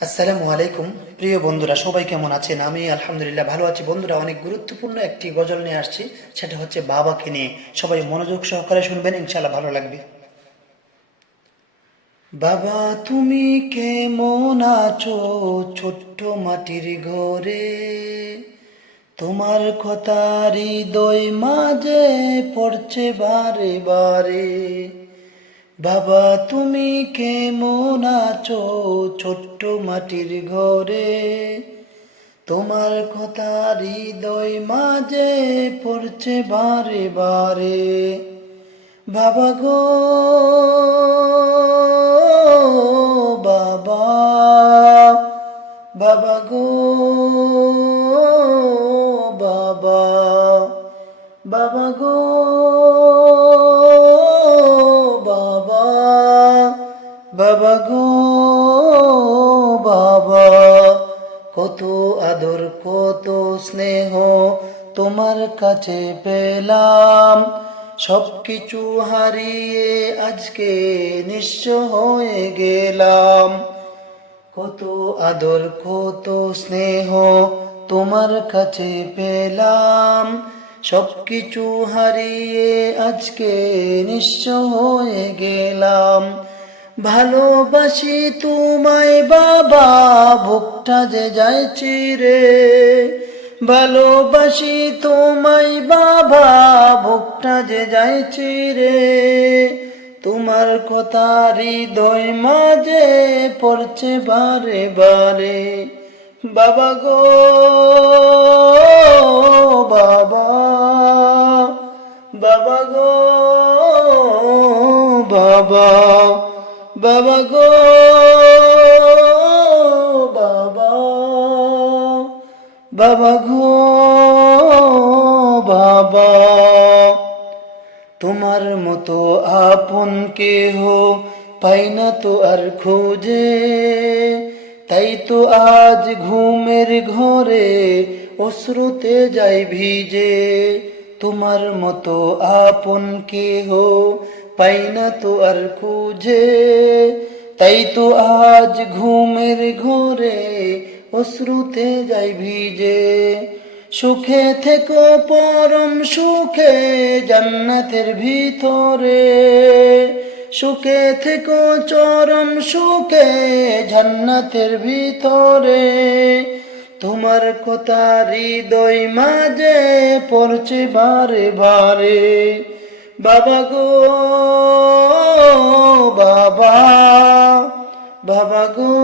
আসসালামু আলাইকুম। প্রিয় বন্ধুরা, সবাই কেমন আছেন? আমি আলহামদুলিল্লাহ ভালো আছি। বন্ধুরা, অনেক গুরুত্বপূর্ণ একটি গজল নিয়ে আসছি, সেটা হচ্ছে বাবাকে নিয়ে। সবাই মনোযোগ সহকারে শুনবেন, ইনশাআল্লাহ ভালো লাগবে। বাবা, তুমি কেমন আছো ছোট্ট মাটির ঘরে? তোমার কথা হৃদয় মাঝে পড়ছে বারে বারে। বাবা, তুমি কেমন আছো ছোট্ট মাটির ঘরে? তোমার কথা হৃদয় মাঝে পড়ছে বারে বারে। বাবা গো, বাবা, বাবা গো, বাবা, বাবা গো, বাবা, বাবা গো, বাবা। কত আদর কত স্নেহ তোমার কাছে পেলাম, সব কিছু হারিয়ে আজকে নিঃস্ব হয়ে গেলাম। কত আদর কত স্নেহ তোমার কাছে পেলাম, সব কিছু হারিয়ে আজকে নিঃস্ব হয়ে গেলাম। ভালোবাসি তোমায় বাবা, বুকটা যে যায় চিরে। ভালোবাসি তোমায় বাবা, বুকটা যে যায় চিরে। তোমার কথা হৃদয় মাঝে পড়ছে বারে বারে। বাবা গো, বাবা, বাবা গো, বাবা, বাবা গো, বাবা, বাবা গো, বাবা। তোমার মতো আপন কেহ পাই না তো আর খোঁজে, তাই তো আজ ঘুমের ঘরে অশ্রুতে যাই ভিজে। তোমার মতো আপন কেহ পাই না তো আর খুঁজে, তাই তো আজ ঘুমের ঘরে অশ্রুতে যাই ভিজে। সুখে থেকো পরম সুখে জান্নাতের ভিতরে, সুখে থেকো চরম সুখে জান্নাতের ভিতরে। তোমার কথা হৃদয় মাঝে পড়ছে বারে বারে। বাবা গো, বাবা, বাবা গো,